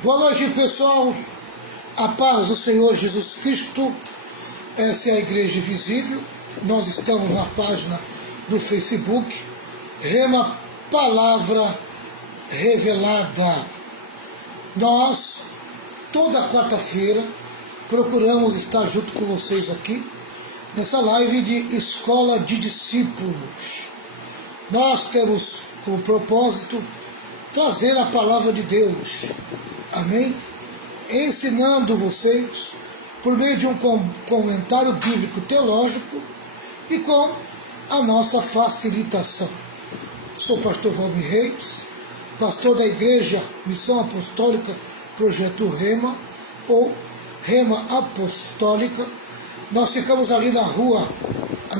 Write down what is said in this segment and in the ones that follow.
Boa noite, pessoal. A paz do Senhor Jesus Cristo. Essa é a Igreja Visível. Nós estamos na página do Facebook Rema Palavra Revelada. Nós, toda quarta-feira, procuramos estar junto com vocês aqui nessa live de Escola de Discípulos. Nós temos como propósito trazer a palavra de Deus, amém? Ensinando vocês por meio de um comentário bíblico teológico e com a nossa facilitação. Eu sou o pastor Valmir Reis, pastor da Igreja Missão Apostólica Projeto Rema, ou Rema Apostólica. Nós ficamos ali na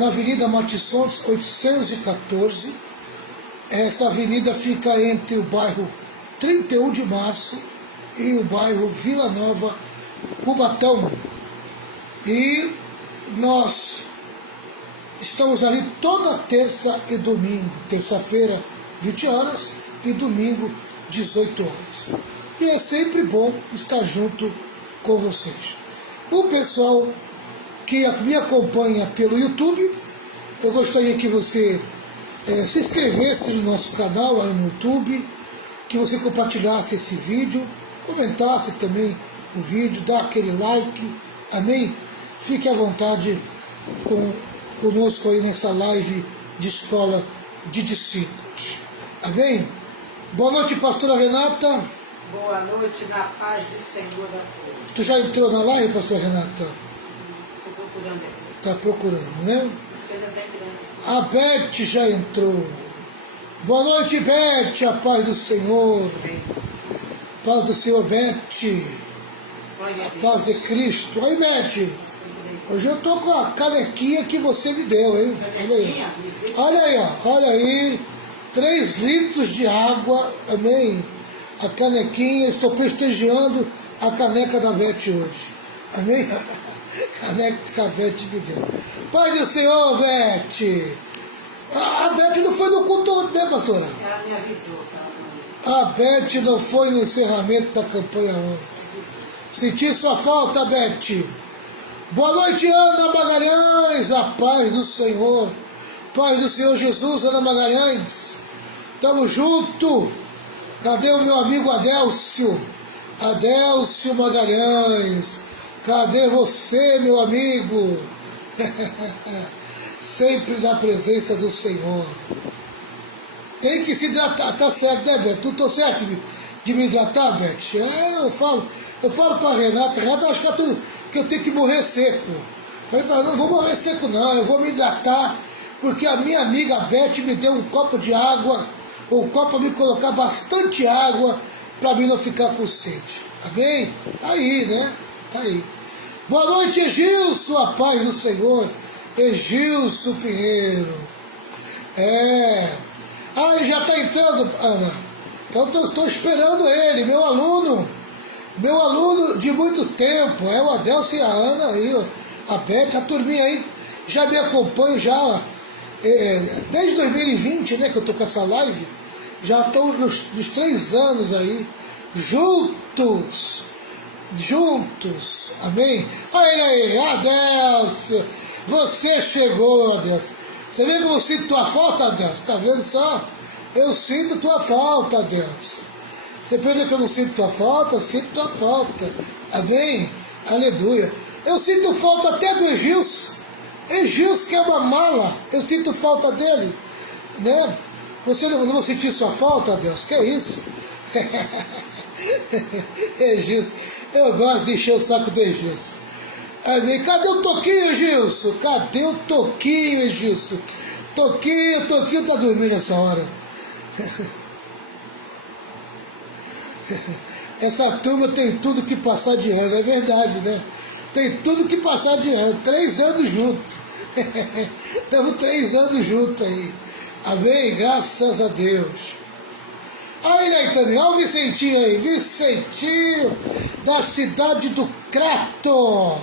Avenida Martins Santos, 814. Essa avenida fica entre o bairro 31 de Março e o bairro Vila Nova, Cubatão. E nós estamos ali toda terça e domingo. Terça-feira, 20 horas, e domingo, 18 horas. E é sempre bom estar junto com vocês. O pessoal que me acompanha pelo YouTube, eu gostaria que você se inscrevesse no nosso canal aí no YouTube, que você compartilhasse esse vídeo, comentasse também o vídeo, dá aquele like, amém? Fique à vontade conosco aí nessa live de Escola de Discípulos, amém? Boa noite, pastora Renata. Boa noite, na paz do Senhor a todos. Tu já entrou na live, pastora Renata? Estou procurando aqui. Está procurando, né? A Beth já entrou. Boa noite, Beth, a paz do Senhor. Paz do Senhor, Beth. A paz de Cristo. Oi, Beth. Hoje eu estou com a canequinha que você me deu, hein? Olha aí, ó. Olha aí. 3 litros de água, amém? A canequinha, estou prestigiando a caneca da Beth hoje. Amém? Caneca que a Beth me deu. Pai do Senhor, Beth. A Beth não foi no culto, né, pastora? Ela me avisou. A Beth não foi no encerramento da campanha ontem. Senti sua falta, Beth. Boa noite, Ana Magalhães. A paz do Senhor. Paz do Senhor Jesus, Ana Magalhães. Tamo junto. Cadê o meu amigo Adélcio? Adélcio Magalhães. Cadê você, meu amigo? Sempre na presença do Senhor. Tem que se hidratar, tá certo, né, Beto? Tu tô certo de me hidratar, Beto? Eu falo pra Renata, acho que eu tenho que morrer seco. Falei pra ela, não vou morrer seco não, eu vou me hidratar, porque a minha amiga Beth me deu um copo de água, um copo para me colocar bastante água, para mim não ficar com sede. Amém? Tá aí, né? Tá aí. Boa noite, Egilson, a paz do Senhor. Egilson Pinheiro. Ele já está entrando, Ana. Então estou esperando ele, meu aluno de muito tempo. É o Adelson e a Ana aí, a Beth, a turminha aí já me acompanha já desde 2020, né, que eu estou com essa live. Já estou nos 3 anos aí, juntos, amém? Olha ele aí, Adelson, você chegou, Adelson. Você vê como eu sinto tua falta, Adelson? Tá vendo só? Eu sinto tua falta, Adelson. Você pensa que eu não sinto tua falta? Eu sinto tua falta, amém? Aleluia. Eu sinto falta até do Egilson. Egilson que é uma mala, eu sinto falta dele, né? Você não vai sentir sua falta, Adelson? Que é isso? Egilson, eu gosto de encher o saco do Egilson. Amém. Cadê o Toquinho, Gilson? Cadê o Toquinho, Gilson? Toquinho tá dormindo nessa hora. Essa turma tem tudo que passar de ano, é verdade, né? Tem tudo que passar de ano. 3 anos juntos. Estamos 3 anos juntos aí. Amém? Graças a Deus. Olha ele aí também, olha o Vicentinho aí. Vicentinho, da cidade do Crato.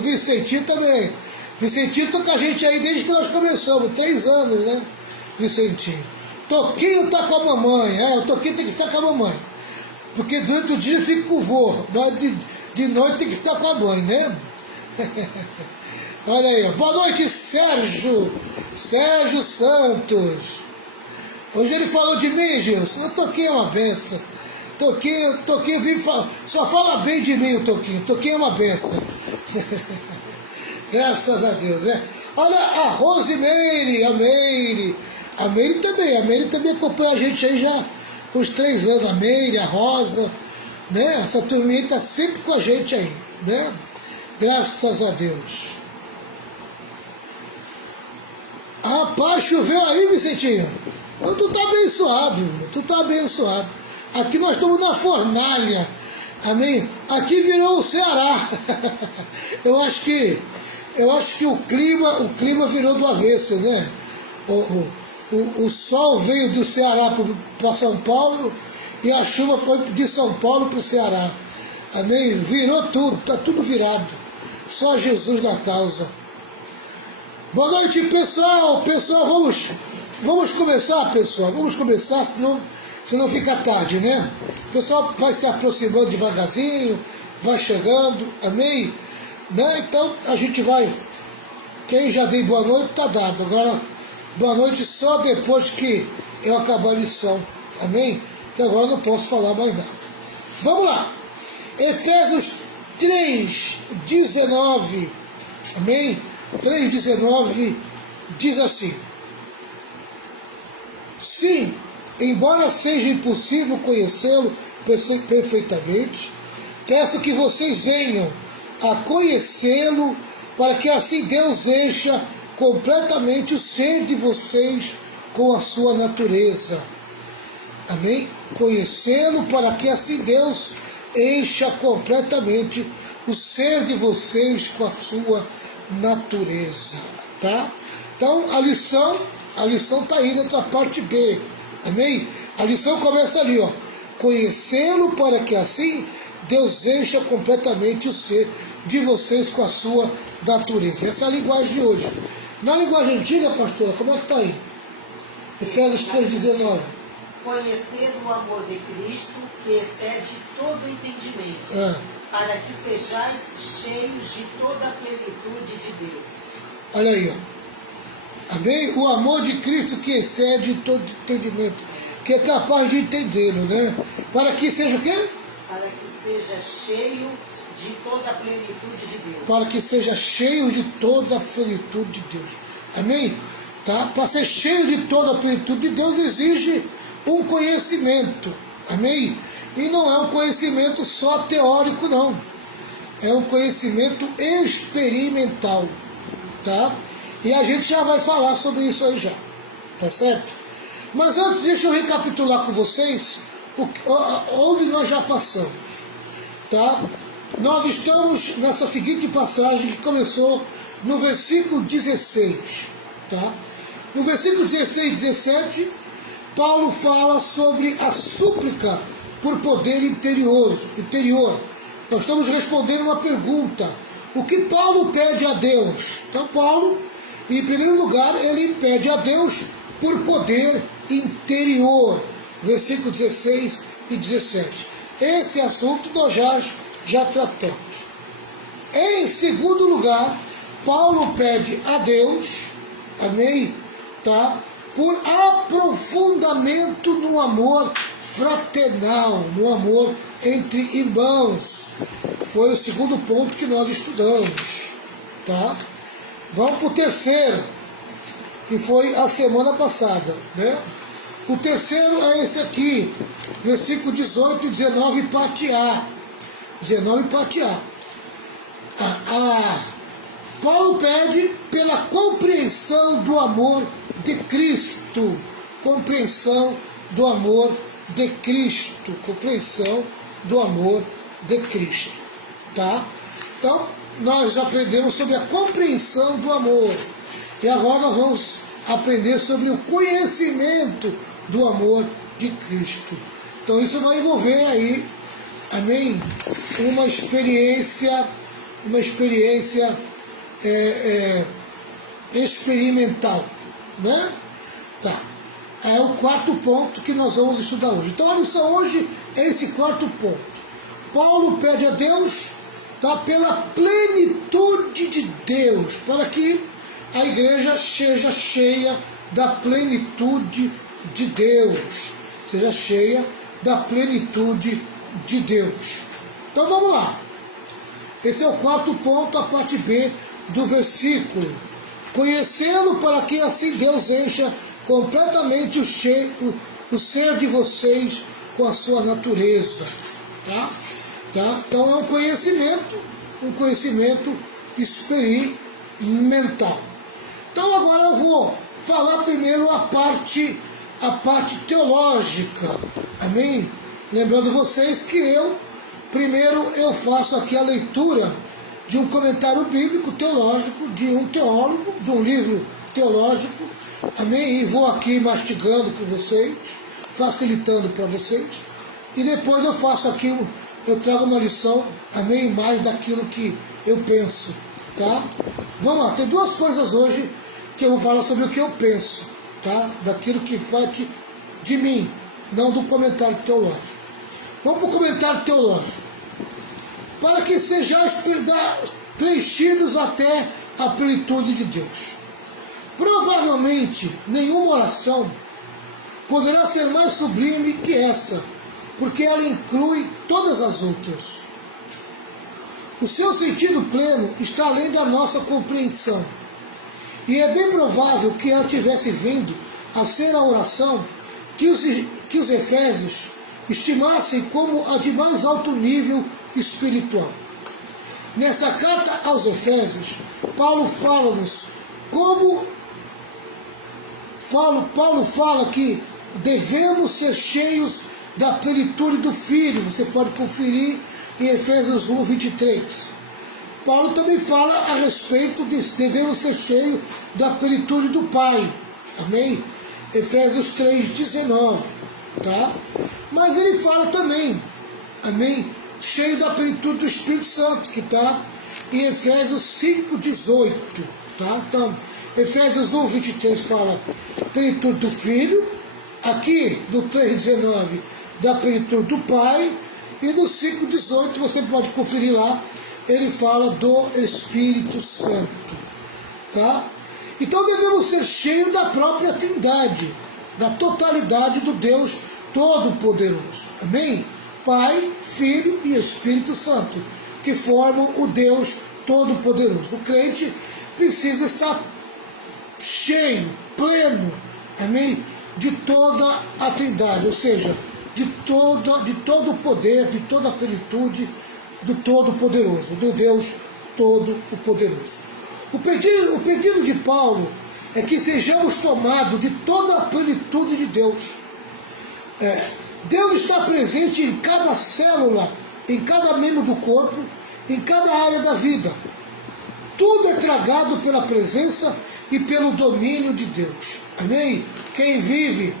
Vicentinho também. Vicentinho tá com a gente aí desde que nós começamos, 3 anos, né? Vicentinho. Toquinho tá com a mamãe, o Toquinho tem que ficar com a mamãe. Porque durante o dia fica com o vô, mas de noite tem que ficar com a mãe, né? Olha aí, ó. Boa noite, Sérgio Santos. Hoje ele falou de mim, Gilson. O Toquinho é uma benção. Toquinho vive só fala bem de mim, o Toquinho. Toquinho é uma benção. Graças a Deus, né? Olha a Rosimeire, a Meire também acompanha a gente aí já uns 3 anos. A Meire, a Rosa, né? Essa turminha está sempre com a gente aí, né? Graças a Deus. Rapaz, choveu aí, Vicentinho? Então tu tá abençoado, meu. Tu tá abençoado. Aqui nós estamos na fornalha. Amém? Aqui virou o Ceará. Eu acho que o clima virou do avesso, né? O sol veio do Ceará para São Paulo e a chuva foi de São Paulo para o Ceará. Amém? Virou tudo, tá tudo virado. Só Jesus na causa. Boa noite, pessoal. Pessoal, vamos começar, pessoal. Vamos começar, senão fica tarde, né? O pessoal vai se aproximando devagarzinho, vai chegando, amém? Né? Então a gente vai. Quem já deu boa noite tá dado. Agora, boa noite só depois que eu acabar a lição, amém? Que agora eu não posso falar mais nada. Vamos lá. Efésios 3:19, amém? 3:19 diz assim: sim, embora seja impossível conhecê-lo perfeitamente, peço que vocês venham a conhecê-lo, para que assim Deus encha completamente o ser de vocês com a sua natureza. Amém? Conhecê-lo, para que assim Deus encha completamente o ser de vocês com a sua natureza. Tá? Então a lição está aí nessa parte B. Amém? A lição começa ali, ó. Conhecê-lo, para que assim Deus encha completamente o ser de vocês com a sua natureza. Essa é a linguagem de hoje. Na linguagem antiga, pastora, como é que está aí? Efésios 3:19. Conhecendo o amor de Cristo, que excede todo o entendimento, para que sejais cheios de toda a plenitude de Deus. Olha aí, ó. Amém? O amor de Cristo que excede todo entendimento, que é capaz de entendê-lo, né? Para que seja o quê? Para que seja cheio de toda a plenitude de Deus. Para que seja cheio de toda a plenitude de Deus. Amém? Tá? Para ser cheio de toda a plenitude de Deus exige um conhecimento. Amém? E não é um conhecimento só teórico, não. É um conhecimento experimental. Tá? E a gente já vai falar sobre isso aí já. Tá certo? Mas antes, deixa eu recapitular com vocês onde nós já passamos. Tá? Nós estamos nessa seguinte passagem que começou no versículo 16. Tá? No versículo 16 e 17, Paulo fala sobre a súplica por poder interior. Nós estamos respondendo uma pergunta. O que Paulo pede a Deus? Então Paulo, em primeiro lugar, ele pede a Deus por poder interior. Versículo 16 e 17. Esse assunto nós já tratamos. Em segundo lugar, Paulo pede a Deus, amém? Tá? Por aprofundamento no amor fraternal, no amor entre irmãos. Foi o segundo ponto que nós estudamos. Tá? Vamos para o terceiro, que foi a semana passada, né? O terceiro é esse aqui, versículo 18 e 19, parte A. 19, parte A. Paulo pede pela compreensão do amor de Cristo. Compreensão do amor de Cristo. Compreensão do amor de Cristo. Tá? Então, nós aprendemos sobre a compreensão do amor. E agora nós vamos aprender sobre o conhecimento do amor de Cristo. Então isso vai envolver aí, amém? Uma experiência experimental, né? Tá. é o quarto ponto que nós vamos estudar hoje. Então a lição hoje é esse quarto ponto. Paulo pede a Deus, tá, pela plenitude de Deus, para que a igreja seja cheia da plenitude de Deus. Seja cheia da plenitude de Deus. Então vamos lá. Esse é o quarto ponto, a parte B do versículo. Conhecê-lo para que assim Deus encha completamente o ser de vocês com a sua natureza. Tá? Então é um conhecimento experimental. Então agora eu vou falar primeiro a parte teológica. Amém? Lembrando vocês que primeiro eu faço aqui a leitura de um comentário bíblico teológico, de um teólogo, de um livro teológico, amém? E vou aqui mastigando com vocês, facilitando para vocês, e depois eu faço aqui, eu trago uma lição, amém? Mais daquilo que eu penso, tá? Vamos lá, tem duas coisas hoje que eu vou falar sobre o que eu penso, tá? Daquilo que parte de mim, não do comentário teológico. Vamos para o comentário teológico. Para que sejais preenchidos até a plenitude de Deus. Provavelmente, nenhuma oração poderá ser mais sublime que essa, porque ela inclui todas as outras. O seu sentido pleno está além da nossa compreensão. E é bem provável que ela tivesse vindo a ser a oração que os Efésios estimassem como a de mais alto nível espiritual. Nessa carta aos Efésios, Paulo fala que devemos ser cheios da plenitude do Filho. Você pode conferir em Efésios 1, 23. Paulo também fala a respeito de devemos ser cheios da plenitude do Pai. Amém? Efésios 3, 19. Tá? Mas ele fala também, amém? Cheio da plenitude do Espírito Santo, que está em Efésios 5, 18. Tá? Então, Efésios 1, 23 fala plenitude do Filho, aqui do 3, 19 da plenitude do Pai, e no 5, 18 você pode conferir lá, ele fala do Espírito Santo. Tá? Então devemos ser cheios da própria Trindade, da totalidade do Deus Todo-Poderoso. Amém? Pai, Filho e Espírito Santo, que formam o Deus Todo-Poderoso. O crente precisa estar cheio, pleno, amém? De toda a Trindade, ou seja, de todo o poder, de toda a plenitude do Todo-Poderoso, do Deus Todo-Poderoso. O pedido de Paulo é que sejamos tomados de toda a plenitude de Deus. Deus está presente em cada célula, em cada membro do corpo, em cada área da vida. Tudo é tragado pela presença e pelo domínio de Deus. Amém? Quem vive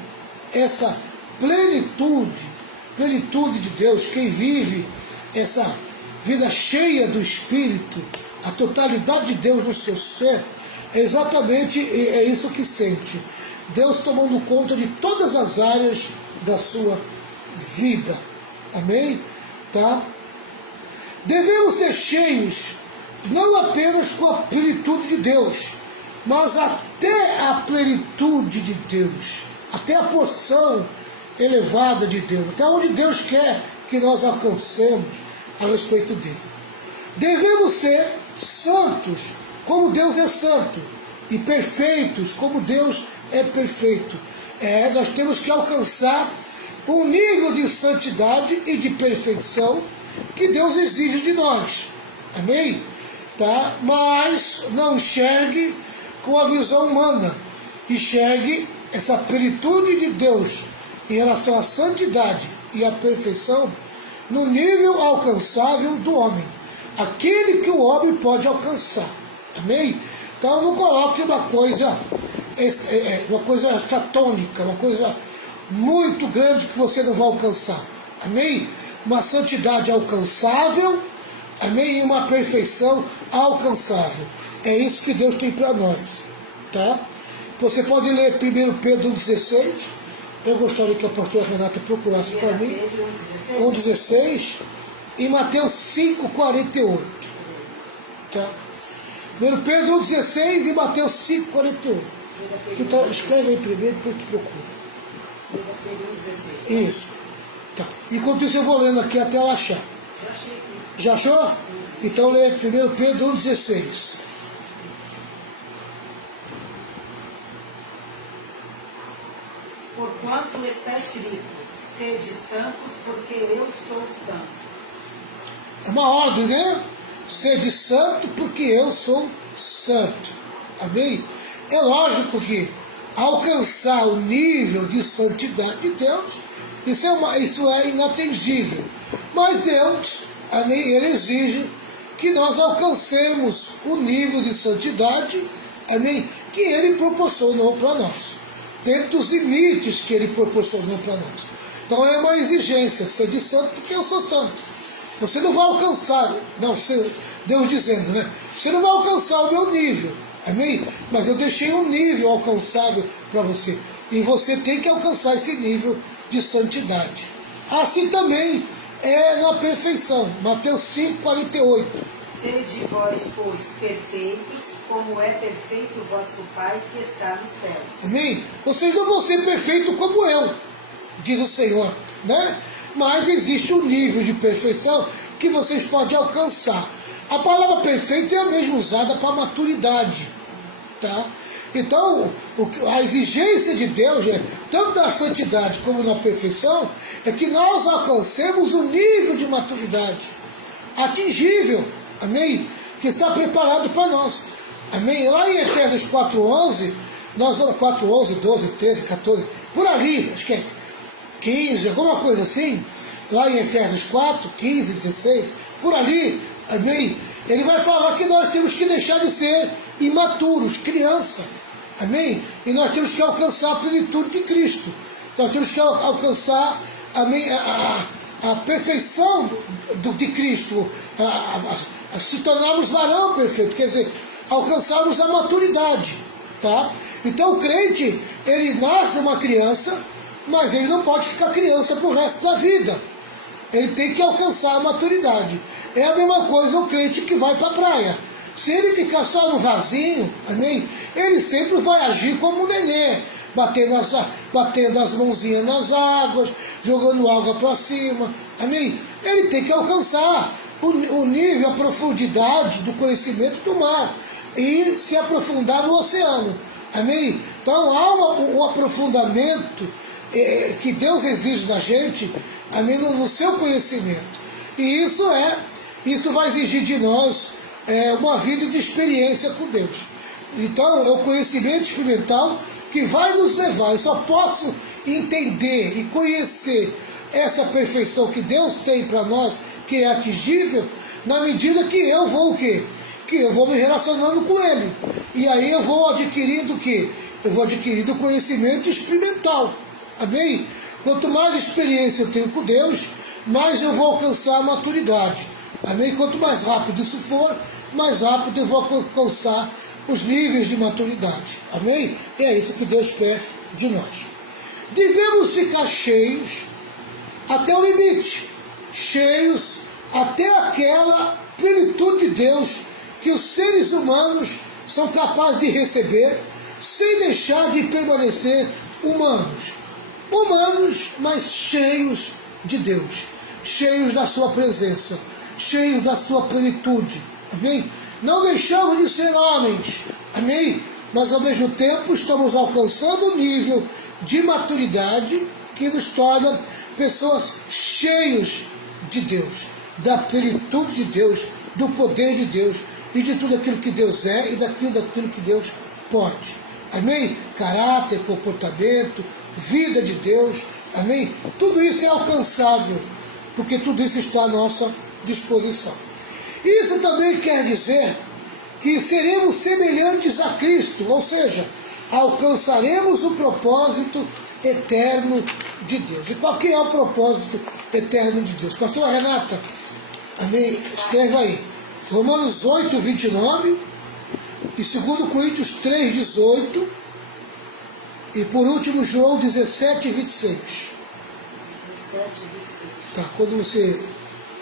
essa plenitude de Deus, quem vive essa vida cheia do Espírito, a totalidade de Deus no seu ser, é exatamente isso que sente. Deus tomando conta de todas as áreas da sua vida. Amém? Tá? Devemos ser cheios não apenas com a plenitude de Deus, mas até a plenitude de Deus, até a porção elevada de Deus, até onde Deus quer que nós alcancemos a respeito dele. Devemos ser santos como Deus é santo, e perfeitos como Deus é perfeito. Nós temos que alcançar o nível de santidade e de perfeição que Deus exige de nós. Amém? Tá? Mas não enxergue com a visão humana. Enxergue essa plenitude de Deus em relação à santidade e à perfeição no nível alcançável do homem. Aquele que o homem pode alcançar. Amém? Então não coloque uma coisa estatônica, uma coisa muito grande que você não vai alcançar. Amém? Uma santidade alcançável, amém? E uma perfeição alcançável. É isso que Deus tem para nós. Tá? Você pode ler 1 Pedro 1,16. Eu gostaria que a pastora Renata procurasse para mim. 1,16 e Mateus 5,48. Tá? 1 Pedro 1,16 e Mateus 5,48. Escreve aí primeiro, depois tu procura. Isso. Tá. Enquanto isso eu vou lendo aqui até ela achar. Já achou? Então lê 1 Pedro 1,16. Porquanto está escrito, sede santos, porque eu sou santo. É uma ordem, né? Sede santo, porque eu sou santo. Amém? É lógico que alcançar o nível de santidade de Deus, isso é inatingível. Mas Deus, amém, Ele exige que nós alcancemos o nível de santidade, amém, que Ele proporcionou para nós, dentro dos limites que Ele proporcionou para nós. Então é uma exigência, ser de santo porque eu sou santo. Você não vai alcançar, Deus dizendo, né? Você não vai alcançar o meu nível, amém? Mas eu deixei um nível alcançável para você. E você tem que alcançar esse nível de santidade. Assim também é na perfeição. Mateus 5,48. Sede vós, pois, perfeitos, como é perfeito o vosso Pai que está nos céus. Amém? Vocês não vão ser perfeitos como eu, diz o Senhor, né? Mas existe um nível de perfeição que vocês podem alcançar. A palavra perfeito é a mesma usada para maturidade, tá? Então, a exigência de Deus, tanto na santidade como na perfeição, é que nós alcancemos o nível de maturidade atingível, amém? Que está preparado para nós, amém? Lá em Efésios 4:11, 4:11, 12, 13, 14, por ali, acho que é 15, alguma coisa assim, lá em Efésios 4, 15, 16, por ali, amém? Ele vai falar que nós temos que deixar de ser imaturos, criança, amém? E nós temos que alcançar a plenitude de Cristo. Nós temos que alcançar, amém, a perfeição de Cristo, a se tornarmos varão perfeito, quer dizer, alcançarmos a maturidade, tá? Então o crente, ele nasce uma criança, mas ele não pode ficar criança pro resto da vida. Ele tem que alcançar a maturidade. É a mesma coisa o crente que vai para a praia. Se ele ficar só no rasinho, amém? Ele sempre vai agir como um nenê, batendo as mãozinhas nas águas, jogando água para cima, amém? Ele tem que alcançar o nível, a profundidade do conhecimento do mar e se aprofundar no oceano, amém? Então há um aprofundamento que Deus exige da gente, amém, no seu conhecimento. E isso vai exigir de nós uma vida de experiência com Deus. Então é o conhecimento experimental que vai nos levar. Eu só posso entender e conhecer essa perfeição que Deus tem para nós, que é atingível, na medida que eu vou o quê? Que eu vou me relacionando com Ele. E aí eu vou adquirindo o quê? Eu vou adquirindo conhecimento experimental. Amém? Quanto mais experiência eu tenho com Deus, mais eu vou alcançar a maturidade. Amém? Quanto mais rápido isso for, mais rápido eu vou alcançar os níveis de maturidade. Amém? E é isso que Deus quer de nós. Devemos ficar cheios até o limite. Cheios até aquela plenitude de Deus que os seres humanos são capazes de receber, sem deixar de permanecer humanos. Humanos, mas cheios de Deus, cheios da sua presença, cheios da sua plenitude, amém? Não deixamos de ser homens, amém? Mas ao mesmo tempo estamos alcançando um nível de maturidade que nos torna pessoas cheios de Deus, da plenitude de Deus, do poder de Deus e de tudo aquilo que Deus é e daquilo que Deus pode, amém? Caráter, comportamento, vida de Deus, amém? Tudo isso é alcançável, porque tudo isso está à nossa disposição. Isso também quer dizer que seremos semelhantes a Cristo, ou seja, alcançaremos o propósito eterno de Deus. E qual que é o propósito eterno de Deus? Pastora Renata, amém? Escreve aí, Romanos 8, 29 e 2 Coríntios 3, 18, E por último, João 17, 26. 17, 26. Tá, quando você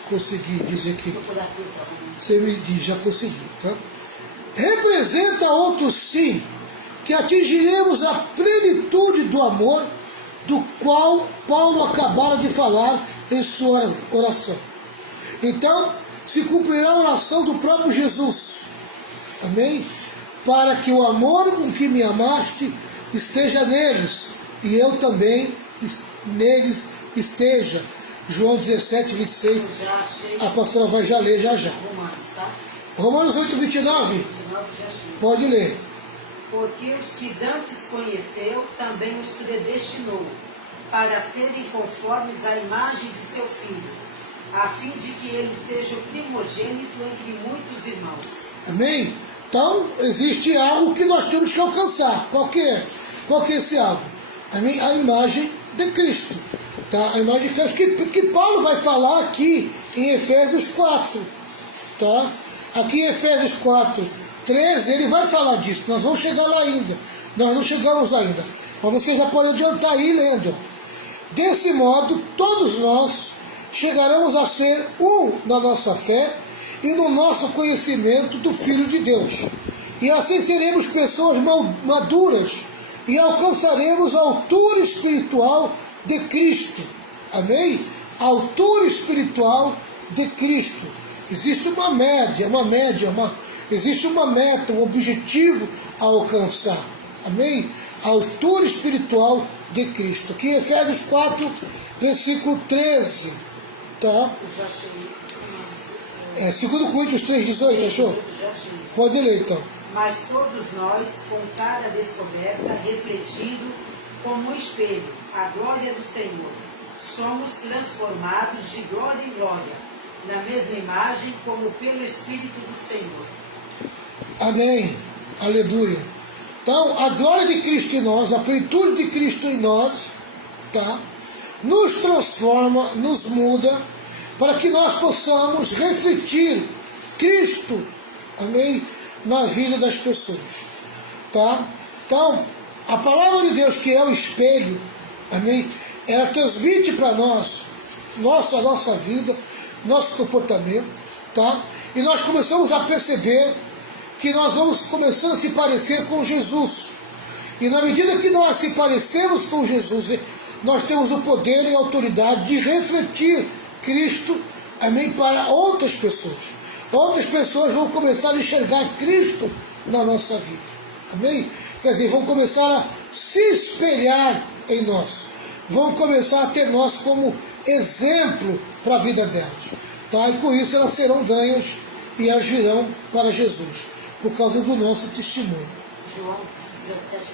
conseguir dizer que você me diz, já consegui, tá? Representa outro sim, que atingiremos a plenitude do amor, do qual Paulo acabara de falar em sua oração. Então, se cumprirá a oração do próprio Jesus. Amém? Para que o amor com que me amaste esteja neles, e eu também neles esteja. João 17, 26. A pastora vai já ler já. Romanos, tá? Romanos 8, 29. 29 já achei. Pode ler. Porque os que dantes conheceu, também os predestinou, para serem conformes à imagem de seu Filho, a fim de que ele seja o primogênito entre muitos irmãos. Amém? Então, existe algo que nós temos que alcançar. Qual que é? Qual que é esse algo? Amém? A imagem de Cristo. Tá? A imagem de Cristo que Paulo vai falar aqui em Efésios 4. Tá? Aqui em Efésios 4, 13, ele vai falar disso. Nós vamos chegar lá ainda. Nós não chegamos ainda. Mas você já pode adiantar aí lendo. Desse modo, todos nós chegaremos a ser um na nossa fé e no nosso conhecimento do Filho de Deus. E assim seremos pessoas maduras e alcançaremos a altura espiritual de Cristo. Amém? A altura espiritual de Cristo. Existe uma média, existe uma meta, um objetivo a alcançar. Amém? A altura espiritual de Cristo. Aqui em Efésios 4, versículo 13. Tá? É, 2 Coríntios 3, 18, achou? Pode ler então. Mas todos nós, com cara descoberta, refletindo como um espelho a glória do Senhor, somos transformados de glória em glória, na mesma imagem como pelo Espírito do Senhor. Amém. Aleluia. Então, a glória de Cristo em nós, a plenitude de Cristo em nós, tá? Nos transforma, nos muda, para que nós possamos refletir Cristo, amém, na vida das pessoas, tá? Então, a palavra de Deus, que é o espelho, amém, ela transmite para nós a nossa vida, nosso comportamento, tá? E nós começamos a perceber que nós vamos começando a se parecer com Jesus. E na medida que nós se parecemos com Jesus, nós temos o poder e a autoridade de refletir Cristo, amém, para outras pessoas. Outras pessoas vão começar a enxergar Cristo na nossa vida, amém? Quer dizer, vão começar a se espelhar em nós, vão começar a ter nós como exemplo para a vida delas, tá? E com isso elas serão ganhas e elas virão para Jesus, por causa do nosso testemunho. João 17,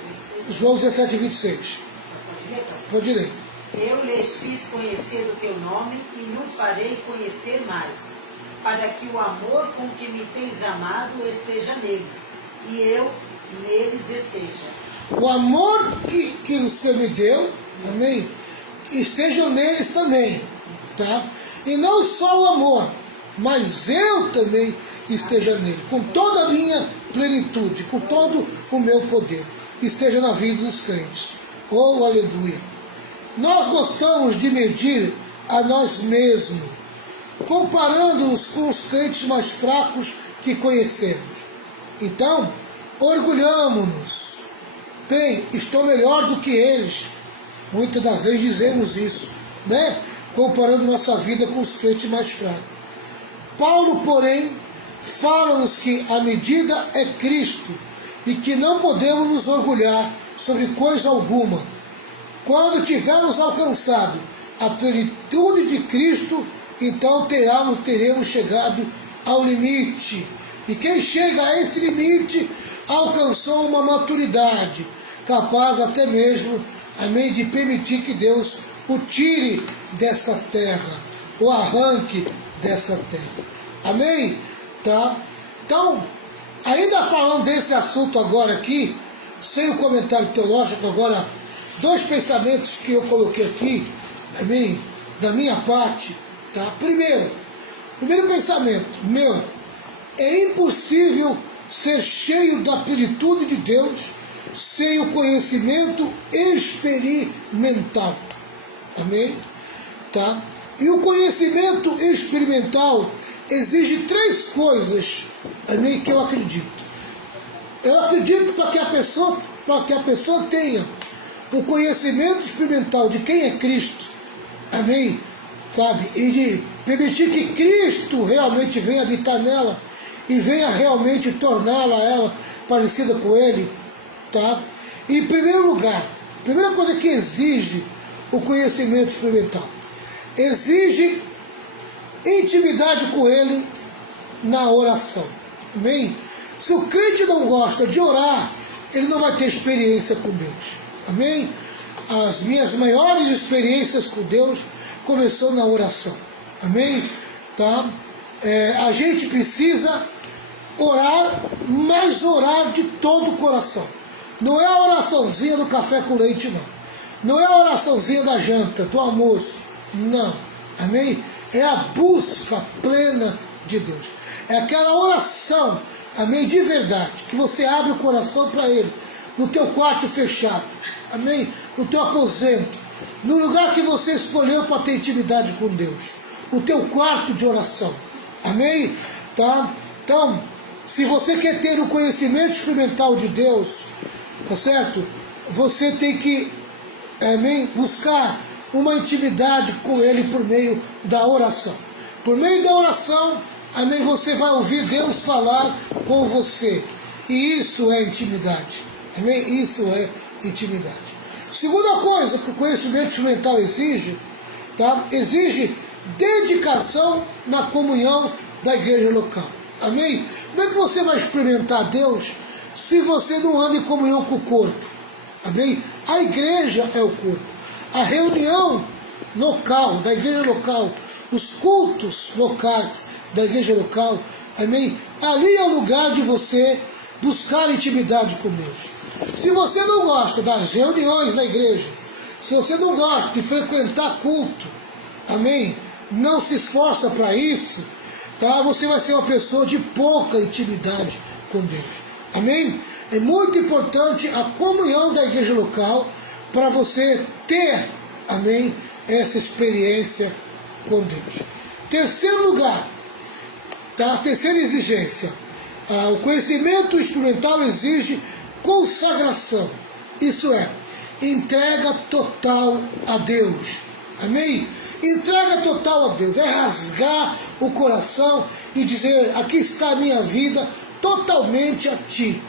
26. João 17, 26. Pode ler. Eu lhes fiz conhecer o teu nome e não farei conhecer mais, para que o amor com que me tens amado esteja neles, e eu neles esteja. O amor que você me deu, amém, esteja neles também, tá? E não só o amor, mas eu também esteja nele, com toda a minha plenitude, com todo o meu poder, esteja na vida dos crentes. Oh, aleluia! Nós gostamos de medir a nós mesmos, comparando-nos com os crentes mais fracos que conhecemos. Então, orgulhamos-nos. Bem, estou melhor do que eles. Muitas das vezes dizemos isso, né? Comparando nossa vida com os crentes mais fracos. Paulo, porém, fala-nos que a medida é Cristo e que não podemos nos orgulhar sobre coisa alguma. Quando tivermos alcançado a plenitude de Cristo, então teremos chegado ao limite. E quem chega a esse limite alcançou uma maturidade, capaz até mesmo, amém, de permitir que Deus o tire dessa terra, o arranque dessa terra. Amém? Tá? Então, ainda falando desse assunto agora aqui, sem o comentário teológico, agora, dois pensamentos que eu coloquei aqui, amém, da minha parte, tá? Primeiro pensamento meu, é impossível ser cheio da plenitude de Deus sem o conhecimento experimental. Amém? Tá? E o conhecimento experimental exige 3 coisas, amém, que eu acredito. Eu acredito para que a pessoa tenha o conhecimento experimental de quem é Cristo, amém, sabe, e de permitir que Cristo realmente venha habitar nela e venha realmente torná-la ela parecida com Ele, tá? E, em primeiro lugar, a primeira coisa que exige o conhecimento experimental, exige intimidade com Ele na oração, amém? Se o crente não gosta de orar, ele não vai ter experiência com Deus, amém? As minhas maiores experiências com Deus começou na oração, amém? Tá? A gente precisa orar, mas orar de todo o coração. Não é a oraçãozinha do café com leite, não. Não é a oraçãozinha da janta, do almoço, não, amém? É a busca plena de Deus. É aquela oração, amém, de verdade, que você abre o coração para Ele, no teu quarto fechado, amém, no teu aposento, no lugar que você escolheu para ter intimidade com Deus, o teu quarto de oração, amém, tá? Então, se você quer ter o conhecimento experimental de Deus, tá certo? Você tem que, amém, buscar uma intimidade com Ele por meio da oração. Por meio da oração, amém, você vai ouvir Deus falar com você. E isso é intimidade. Amém? Isso é intimidade. Segunda coisa que o conhecimento experimental exige, tá? Exige dedicação na comunhão da igreja local. Amém? Como é que você vai experimentar Deus se você não anda em comunhão com o corpo? Amém? A igreja é o corpo. A reunião local, da igreja local, os cultos locais da igreja local, amém? Ali é o lugar de você buscar intimidade com Deus. Se você não gosta das reuniões da igreja, se você não gosta de frequentar culto, amém? Não se esforça para isso, tá? Você vai ser uma pessoa de pouca intimidade com Deus, amém? É muito importante a comunhão da igreja local para você ter, amém, essa experiência com Deus. Terceiro lugar, tá? Terceira exigência, o conhecimento experimental exige consagração, isso é, entrega total a Deus, amém? Entrega total a Deus, é rasgar o coração e dizer, aqui está a minha vida totalmente a Ti,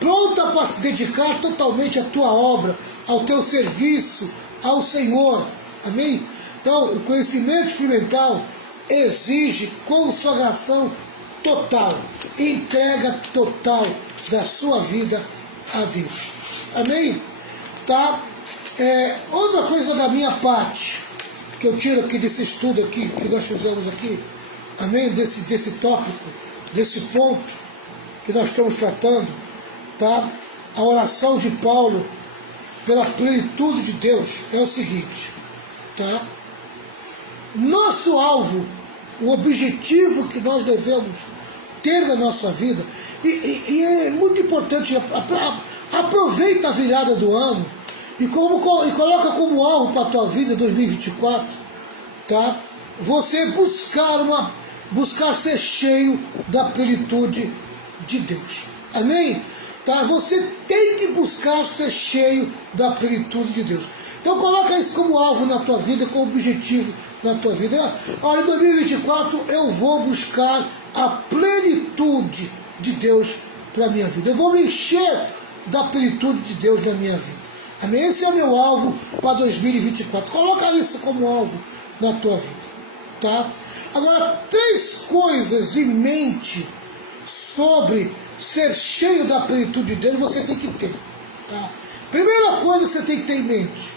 pronta para se dedicar totalmente à Tua obra, ao Teu serviço, ao Senhor, amém? Então, o conhecimento experimental exige consagração total, entrega total da sua vida a Deus, amém? Tá? Outra coisa da minha parte, que eu tiro aqui desse estudo aqui, que nós fizemos aqui, amém? Desse tópico, desse ponto que nós estamos tratando, tá? A oração de Paulo pela plenitude de Deus é o seguinte, tá? Nosso alvo, o objetivo que nós devemos ter na nossa vida, e é muito importante, aproveita a virada do ano e coloca como alvo para a tua vida 2024, tá? Você buscar ser cheio da plenitude de Deus, amém? Tá? Você tem que buscar ser cheio da plenitude de Deus. Então coloca isso como alvo na tua vida, como objetivo na tua vida. Em 2024 eu vou buscar a plenitude de Deus para a minha vida. Eu vou me encher da plenitude de Deus na minha vida. Amém? Esse é meu alvo para 2024. Coloca isso como alvo na tua vida. Tá? Agora, 3 coisas em mente sobre ser cheio da plenitude de Deus você tem que ter. Tá? Primeira coisa que você tem que ter em mente: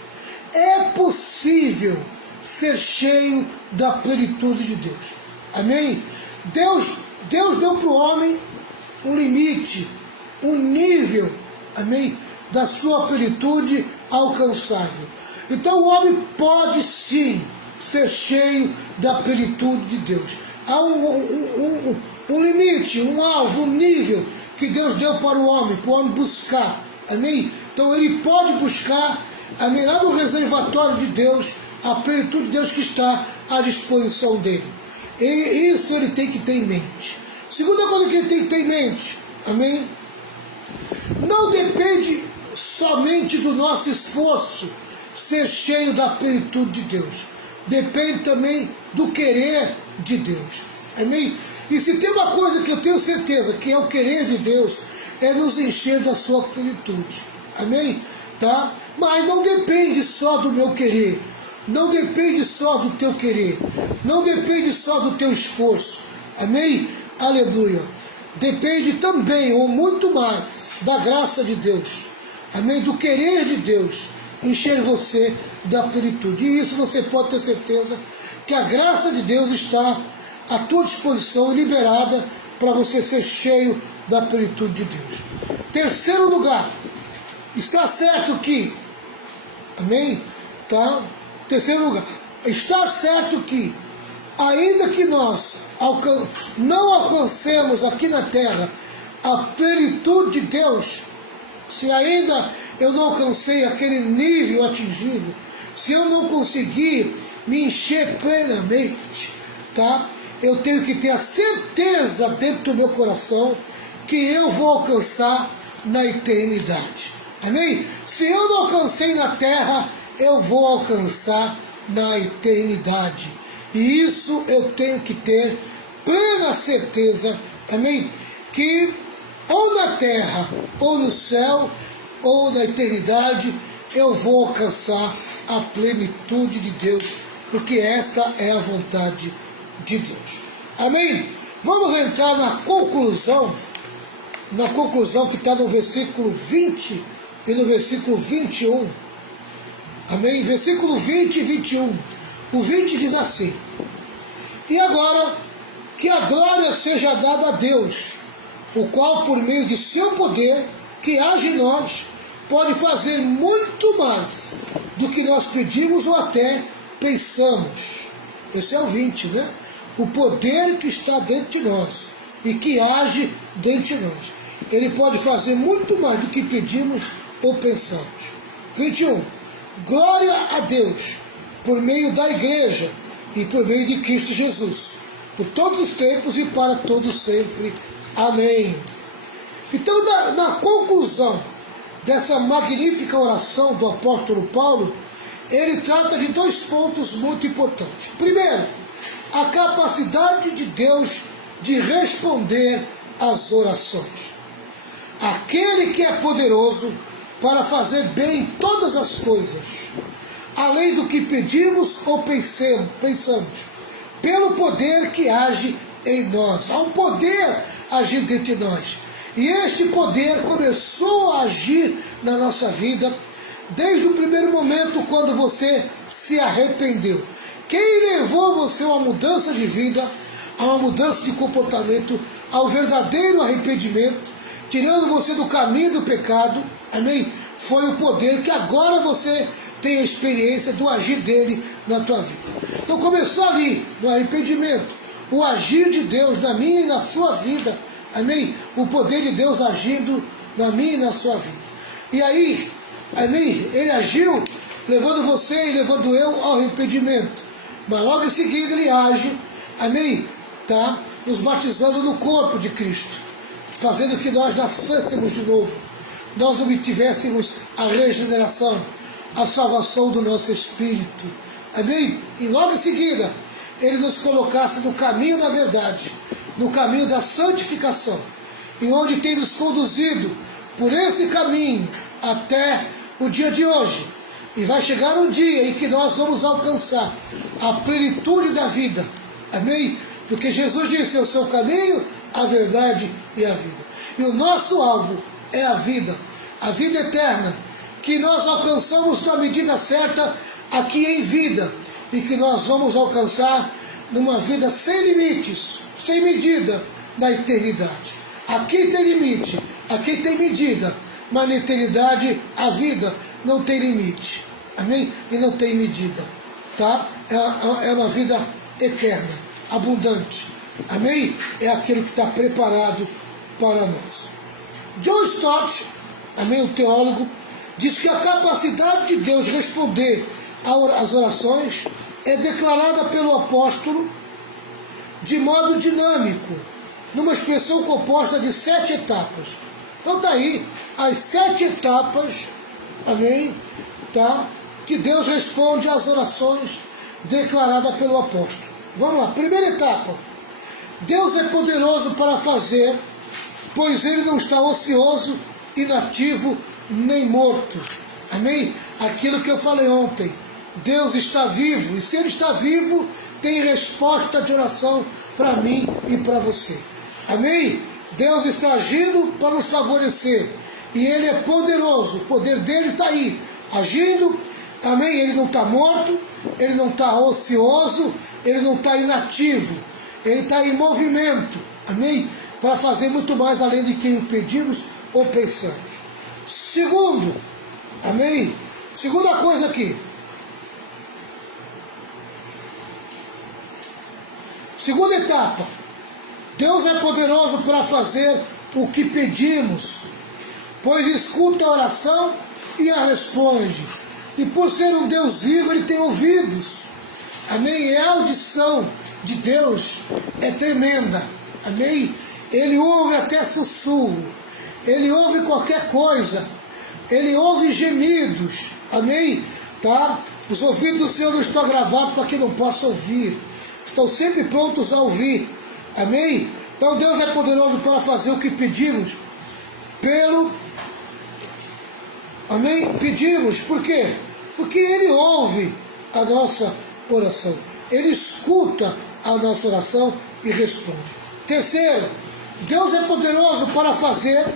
é possível ser cheio da plenitude de Deus. Amém? Deus deu para o homem um limite, um nível, amém, da sua plenitude alcançável. Então o homem pode sim ser cheio da plenitude de Deus. Há um limite, um alvo, um nível que Deus deu para o homem buscar, Amém? Então ele pode buscar, amém, lá no reservatório de Deus, a plenitude de Deus que está à disposição dele. E isso ele tem que ter em mente. Segunda coisa que ele tem que ter em mente, amém? Não depende somente do nosso esforço ser cheio da plenitude de Deus. Depende também do querer de Deus. Amém? E se tem uma coisa que eu tenho certeza que é o querer de Deus, é nos encher da sua plenitude. Amém? Tá? Mas não depende só do meu querer. Não depende só do teu querer. Não depende só do teu esforço. Amém? Aleluia. Depende também, ou muito mais, da graça de Deus. Amém? Do querer de Deus. Encher você da plenitude. E isso você pode ter certeza que a graça de Deus está à tua disposição e liberada para você ser cheio da plenitude de Deus. Terceiro lugar, está certo que, amém? Tá? Terceiro lugar, está certo que, ainda que nós não alcancemos aqui na terra a plenitude de Deus, se ainda eu não alcancei aquele nível atingível, se eu não conseguir me encher plenamente, tá? Eu tenho que ter a certeza dentro do meu coração que eu vou alcançar na eternidade. Amém? Se eu não alcancei na terra, eu vou alcançar na eternidade. E isso eu tenho que ter plena certeza, amém? Que ou na terra, ou no céu, ou na eternidade, eu vou alcançar a plenitude de Deus, porque esta é a vontade de Deus. Amém? Vamos entrar na conclusão que está no versículo 20 e no versículo 21. Amém? Versículo 20 e 21. O 20 diz assim: e agora, que a glória seja dada a Deus, o qual por meio de seu poder, que age em nós, pode fazer muito mais do que nós pedimos ou até pensamos. Esse é o 20, né? O poder que está dentro de nós e que age dentro de nós. Ele pode fazer muito mais do que pedimos ou pensamos. 21. Glória a Deus, por meio da igreja e por meio de Cristo Jesus, por todos os tempos e para todos sempre. Amém. Então, na conclusão dessa magnífica oração do apóstolo Paulo, ele trata de dois pontos muito importantes. Primeiro, a capacidade de Deus de responder às orações. Aquele que é poderoso para fazer bem todas as coisas, além do que pedimos ou pensamos, pelo poder que age em nós. Há um poder agindo dentro de nós. E este poder começou a agir na nossa vida desde o primeiro momento quando você se arrependeu. Quem levou você a uma mudança de vida, a uma mudança de comportamento, ao verdadeiro arrependimento, tirando você do caminho do pecado, amém? Foi o poder que agora você tem a experiência do agir dele na tua vida. Então começou ali, no arrependimento, o agir de Deus na minha e na sua vida, amém? O poder de Deus agindo na minha e na sua vida. E aí, amém? Ele agiu levando você e levando eu ao arrependimento. Mas logo em seguida ele age, amém? Tá? Nos batizando no corpo de Cristo, fazendo que nós nascêssemos de novo, nós obtivéssemos a regeneração, a salvação do nosso espírito, amém? E logo em seguida ele nos colocasse no caminho da verdade, no caminho da santificação, e onde tem nos conduzido por esse caminho até o dia de hoje. E vai chegar um dia em que nós vamos alcançar a plenitude da vida, amém? Porque Jesus disse: eu sou o caminho, a verdade e a vida. E o nosso alvo é a vida eterna, que nós alcançamos na medida certa aqui em vida, e que nós vamos alcançar numa vida sem limites, sem medida, na eternidade. Aqui tem limite, aqui tem medida, mas na eternidade a vida não tem limite, amém? E não tem medida, tá? É uma vida eterna, abundante, amém? É aquilo que está preparado para nós. John Stott, amém, o teólogo, diz que a capacidade de Deus responder às orações é declarada pelo apóstolo de modo dinâmico, numa expressão composta de 7 etapas. Então está aí as 7 etapas, amém, tá? Que Deus responde às orações declaradas pelo apóstolo. Vamos lá, primeira etapa. Deus é poderoso para fazer, pois Ele não está ocioso, inativo, nem morto. Amém? Aquilo que eu falei ontem. Deus está vivo, e se Ele está vivo, tem resposta de oração para mim e para você. Amém? Deus está agindo para nos favorecer, e Ele é poderoso, o poder dEle está aí, agindo, amém? Ele não está morto, Ele não está ocioso, Ele não está inativo, Ele está em movimento, amém? Para fazer muito mais além de que pedimos ou pensamos. Segundo, amém? Segunda coisa aqui. Segunda etapa. Deus é poderoso para fazer o que pedimos, pois escuta a oração e a responde. E por ser um Deus vivo, Ele tem ouvidos. Amém? E a audição de Deus é tremenda. Amém? Ele ouve até sussurro. Ele ouve qualquer coisa. Ele ouve gemidos. Amém? Tá? Os ouvidos do Senhor não estão gravados para que não possa ouvir. Estão sempre prontos a ouvir. Amém? Então Deus é poderoso para fazer o que pedimos. Amém? Pedimos. Por quê? Porque Ele ouve a nossa oração. Ele escuta a nossa oração e responde. Terceiro, Deus é poderoso para fazer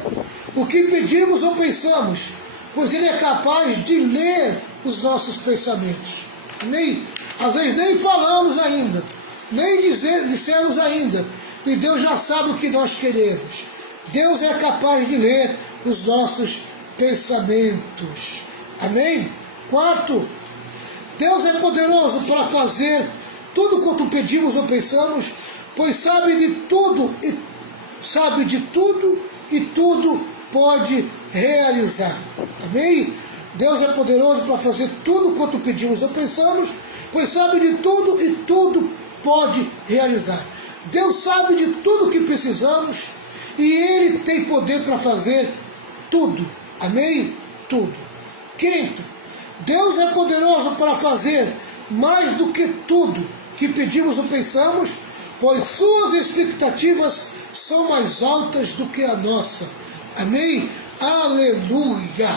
o que pedimos ou pensamos, pois Ele é capaz de ler os nossos pensamentos. Amém? Às vezes nem falamos ainda, nem dissemos ainda, e Deus já sabe o que nós queremos. Deus é capaz de ler os nossos pensamentos. Amém? Quarto, Deus é poderoso para fazer tudo quanto pedimos ou pensamos, pois sabe de tudo e tudo pode realizar. Amém? Deus é poderoso para fazer tudo quanto pedimos ou pensamos, pois sabe de tudo e tudo pode realizar. Deus sabe de tudo que precisamos e Ele tem poder para fazer tudo. Amém? Tudo. Quinto, Deus é poderoso para fazer mais do que tudo que pedimos ou pensamos, pois suas expectativas são mais altas do que a nossa. Amém? Aleluia!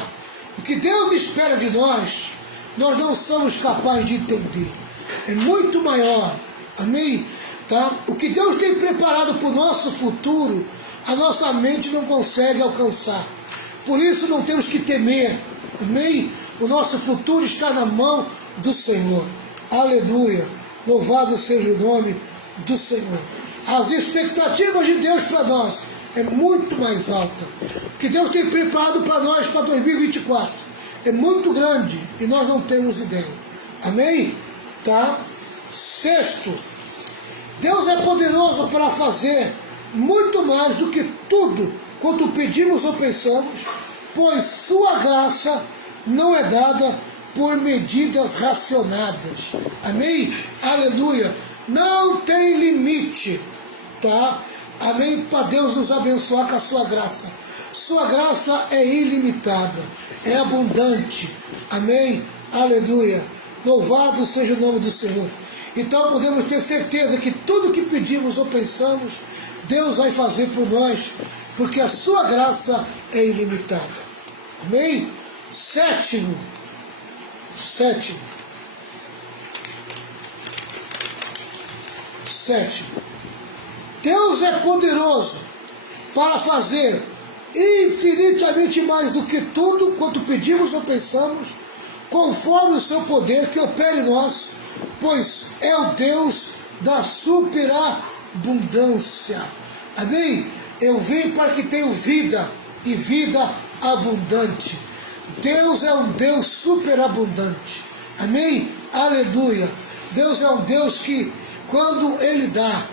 O que Deus espera de nós, nós não somos capazes de entender. É muito maior. Amém? Tá? O que Deus tem preparado para o nosso futuro, a nossa mente não consegue alcançar. Por isso não temos que temer. Amém? O nosso futuro está na mão do Senhor. Aleluia! Louvado seja o nome do Senhor. As expectativas de Deus para nós é muito mais alta. O que Deus tem preparado para nós para 2024 é muito grande e nós não temos ideia. Amém? Tá? Sexto, Deus é poderoso para fazer muito mais do que tudo quanto pedimos ou pensamos, pois sua graça não é dada por medidas racionadas. Amém? Aleluia! Não tem limite, tá? Amém? Para Deus nos abençoar com a sua graça. Sua graça é ilimitada, é abundante. Amém? Aleluia! Louvado seja o nome do Senhor. Então podemos ter certeza que tudo que pedimos ou pensamos, Deus vai fazer por nós, porque a sua graça é ilimitada. Amém? Sétimo. Deus é poderoso para fazer infinitamente mais do que tudo quanto pedimos ou pensamos, conforme o seu poder que opera em nós, pois é o Deus da superabundância. Amém? Eu vim para que tenham vida e vida abundante. Deus é um Deus superabundante. Amém? Aleluia! Deus é um Deus que, quando Ele dá,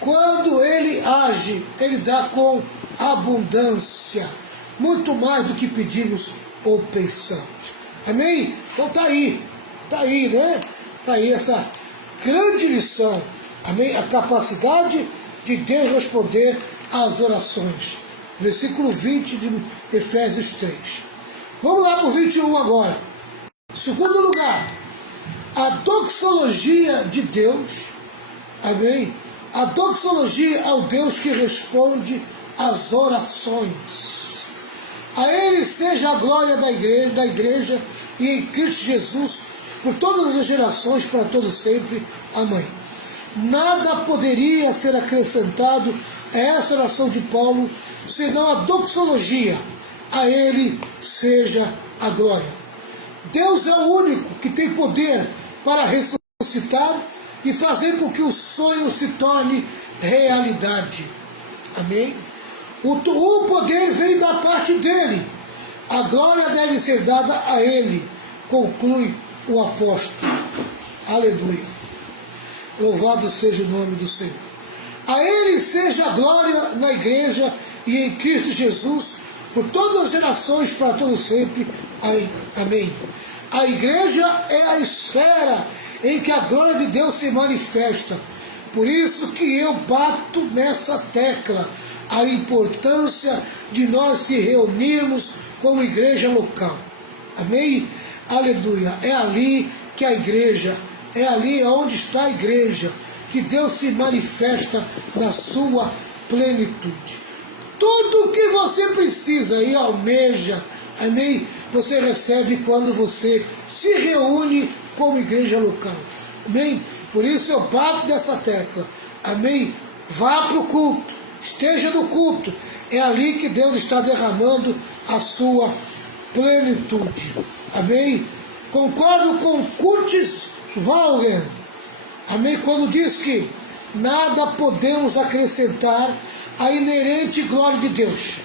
quando Ele age, Ele dá com abundância. muito mais do que pedimos ou pensamos. Amém? Então tá aí, né? Tá aí essa grande lição, amém? A capacidade de Deus responder às orações. Versículo 20 de Efésios 3. Vamos lá para o 21 agora. Segundo lugar, a doxologia de Deus, amém? A doxologia ao Deus que responde às orações. A Ele seja a glória da igreja e em Cristo Jesus, por todas as gerações, para todos sempre. Amém. Nada poderia ser acrescentado a essa oração de Paulo, senão a doxologia. A Ele seja a glória. Deus é o único que tem poder para ressuscitar e fazer com que o sonho se torne realidade. Amém? O poder vem da parte dele. A glória deve ser dada a ele, conclui o apóstolo. Aleluia. Louvado seja o nome do Senhor. A ele seja a glória na igreja e em Cristo Jesus, por todas as gerações, para todos sempre. Amém. A igreja é a esfera em que a glória de Deus se manifesta. Por isso que eu bato nessa tecla, a importância de nós se reunirmos como igreja local. Amém? Aleluia. É ali que a igreja, é ali onde está a igreja, que Deus se manifesta na sua plenitude. Tudo o que você precisa e almeja, amém? Você recebe quando você se reúne como igreja local. Amém? Por isso eu bato nessa tecla. Amém? Vá para o culto. Esteja no culto. É ali que Deus está derramando a sua plenitude. Amém? Concordo com Curtis Valgen. Amém? Quando diz que nada podemos acrescentar à inerente glória de Deus,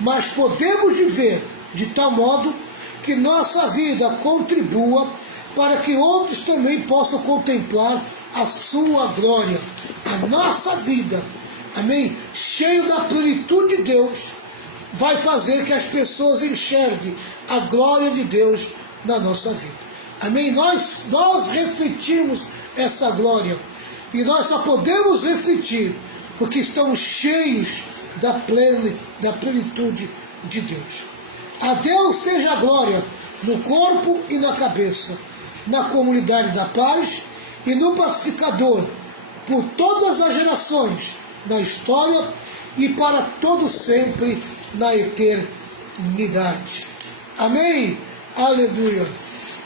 mas podemos viver de tal modo que nossa vida contribua para que outros também possam contemplar a sua glória. A nossa vida, amém, cheio da plenitude de Deus, vai fazer que as pessoas enxerguem a glória de Deus na nossa vida. Amém? Nós refletimos essa glória, e nós só podemos refletir porque estamos cheios da plenitude de Deus. A Deus seja a glória no corpo e na cabeça, na comunidade da paz e no pacificador, por todas as gerações, na história e para todo sempre, na eternidade. Amém? Aleluia.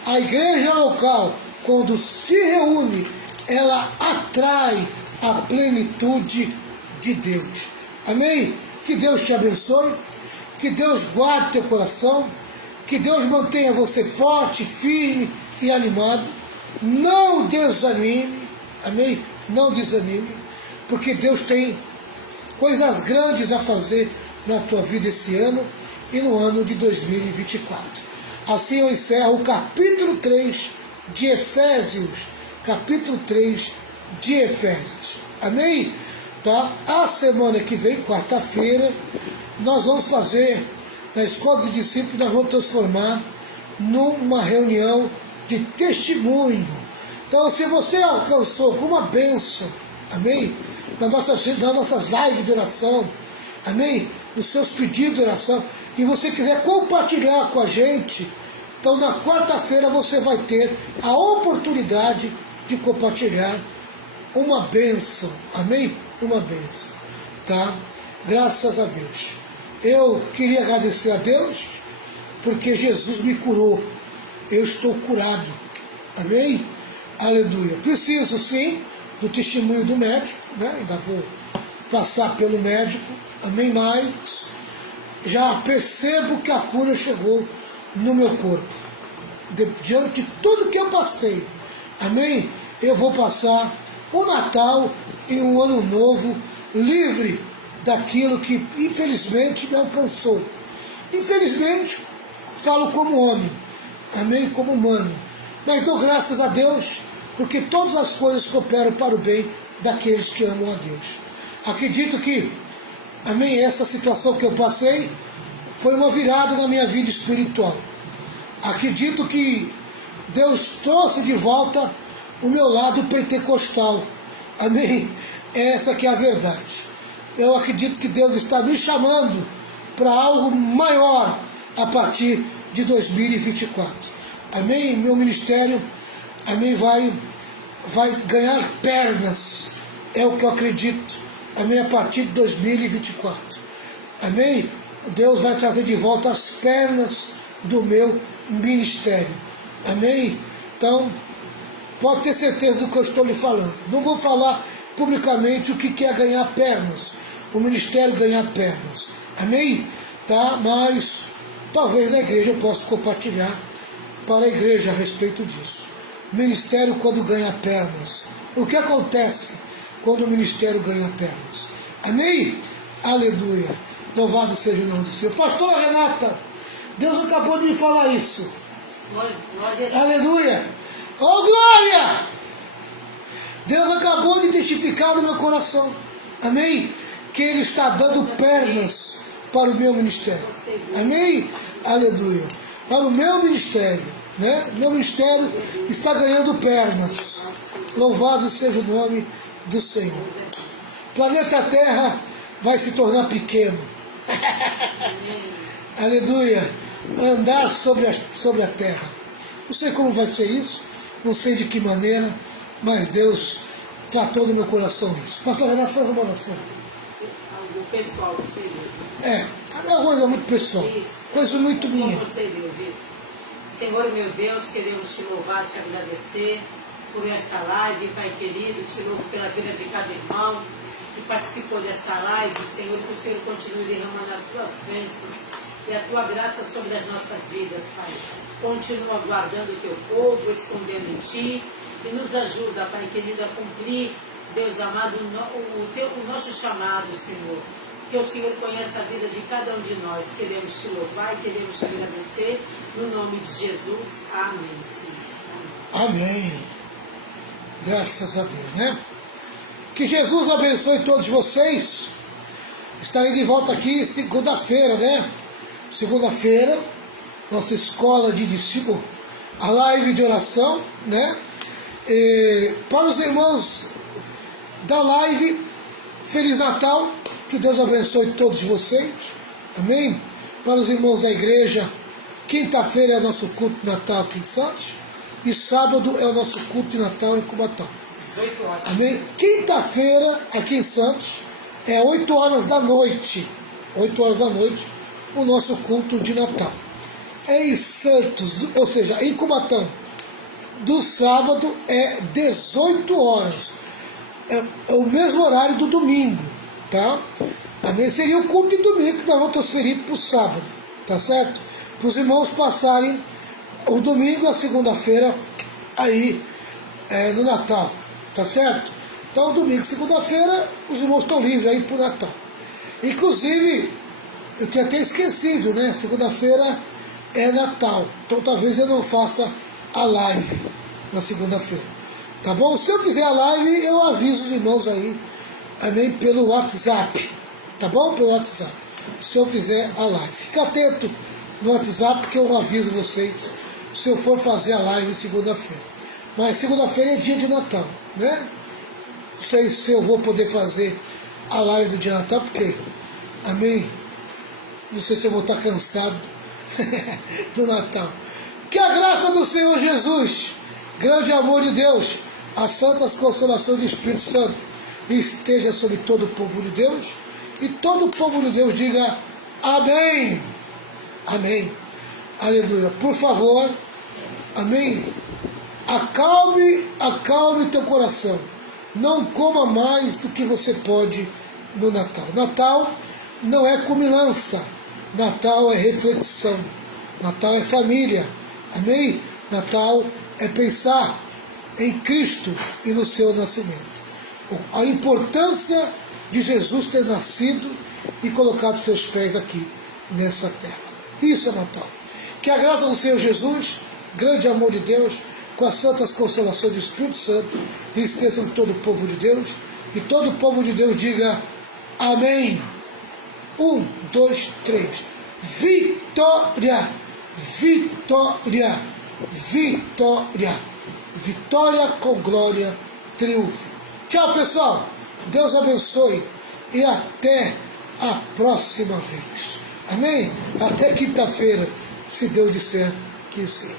A igreja local, quando se reúne, ela atrai a plenitude de Deus. Amém? Que Deus te abençoe, que Deus guarde teu coração, que Deus mantenha você forte, firme e animado. Não desanime, amém? Não desanime, porque Deus tem coisas grandes a fazer na tua vida esse ano e no ano de 2024. Assim eu encerro o capítulo 3 de Efésios, capítulo 3 de Efésios. Amém? Tá? A semana que vem, quarta-feira, nós vamos fazer, na Escola de Discípulos, nós vamos transformar numa reunião de testemunho. Então, se você alcançou alguma bênção, amém? Nas nossas lives de oração, amém? Nos seus pedidos de oração, e você quiser compartilhar com a gente, então na quarta-feira você vai ter a oportunidade de compartilhar uma bênção, amém? Uma bênção, tá? Graças a Deus. Eu queria agradecer a Deus, porque Jesus me curou. Eu estou curado, amém? Aleluia. Preciso sim do testemunho do médico, né? Ainda vou passar pelo médico, amém? Mas já percebo que a cura chegou no meu corpo. Diante de tudo que eu passei, amém? Eu vou passar o Natal e um ano novo livre daquilo que infelizmente me alcançou. Infelizmente, falo como homem, amém? Como humano. Mas dou graças a Deus, porque todas as coisas cooperam para o bem daqueles que amam a Deus. Acredito que, amém, essa situação que eu passei foi uma virada na minha vida espiritual. Acredito que Deus trouxe de volta o meu lado pentecostal. Amém? Essa que é a verdade. Eu acredito que Deus está me chamando para algo maior a partir de 2024. Amém? Meu ministério, amém, vai ganhar pernas. É o que eu acredito. Amém? A partir de 2024. Amém? Deus vai trazer de volta as pernas do meu ministério. Amém? Então, pode ter certeza do que eu estou lhe falando. Não vou falar publicamente o que é ganhar pernas. O ministério ganhar pernas. Amém? Tá? Mas talvez a igreja eu possa compartilhar para a igreja a respeito disso. Ministério quando ganha pernas. O que acontece quando o ministério ganha pernas? Amém? Aleluia. Louvado seja o nome do Senhor. Pastor Renata, Deus acabou de me falar isso. Glória. Aleluia. Oh, glória! Deus acabou de testificar no meu coração. Amém? Que Ele está dando pernas para o meu ministério. Amém? Aleluia. Para o meu ministério. Né? Meu ministério está ganhando pernas. Louvado seja o nome do Senhor. Planeta Terra vai se tornar pequeno. Aleluia. Andar sobre a terra. Não sei como vai ser isso. Não sei de que maneira. Mas Deus tratou no meu coração isso. Pastor Renato, faz uma oração. O pessoal, você Deus. É uma coisa muito pessoal. Isso. Coisa muito minha. Com você, Deus, isso. Senhor, meu Deus, queremos te louvar, te agradecer por esta live, Pai querido. Te louvo pela vida de cada irmão que participou desta live. Senhor, que o Senhor continue derramando as tuas bênçãos e a tua graça sobre as nossas vidas, Pai. Continua guardando o teu povo, escondendo em ti. E nos ajuda, Pai querido, a cumprir, Deus amado, o nosso chamado, Senhor. Que o Senhor conheça a vida de cada um de nós. Queremos te louvar e queremos te agradecer. No nome de Jesus. Amém, Senhor. Amém. Graças a Deus, né? Que Jesus abençoe todos vocês. Estarei de volta aqui segunda-feira, né? Segunda-feira, nossa escola de discípulos, a live de oração, né? E para os irmãos da live, Feliz Natal, que Deus abençoe todos vocês, amém? Para os irmãos da igreja, quinta-feira é nosso culto de Natal aqui em Santos, e sábado é o nosso culto de Natal em Cubatão, 18 horas. amém? Quinta-feira aqui em Santos é 8 horas da noite, 8 horas da noite, o nosso culto de Natal. Em Santos, ou seja, em Cubatão, do sábado é 18 horas. É o mesmo horário do domingo, tá? Também seria o culto de domingo que nós vamos transferir para o sábado, tá certo? Para os irmãos passarem o domingo e a segunda-feira aí no Natal, tá certo? Então domingo e segunda-feira os irmãos estão livres aí para o Natal. Inclusive, eu tinha até esquecido, né? Segunda-feira é Natal, então talvez eu não faça a live na segunda-feira, tá bom? Se eu fizer a live, eu aviso os irmãos aí, amém, pelo WhatsApp, tá bom? Pelo WhatsApp, se eu fizer a live. Fica atento no WhatsApp que eu aviso vocês se eu for fazer a live segunda-feira. Mas segunda-feira é dia de Natal, né? Não sei se eu vou poder fazer a live do dia de Natal, porque, amém, não sei se eu vou estar cansado do Natal. Que a graça do Senhor Jesus, grande amor de Deus, as santas consolações do Espírito Santo esteja sobre todo o povo de Deus, e todo o povo de Deus diga amém, amém, aleluia. Por favor, amém, acalme teu coração, não coma mais do que você pode no Natal. Natal não é comilança, Natal é reflexão, Natal é família, amém? Natal é pensar em Cristo e no seu nascimento. A importância de Jesus ter nascido e colocado seus pés aqui nessa terra. Isso é Natal. Que a graça do Senhor Jesus, grande amor de Deus, com as santas consolações do Espírito Santo, esteja sobre todo o povo de Deus, e todo o povo de Deus diga amém. 1, 2, 3. vitória, vitória, vitória, vitória com glória, triunfo. Tchau, pessoal, Deus abençoe e até a próxima vez. Amém? Até quinta-feira, se Deus disser que sim.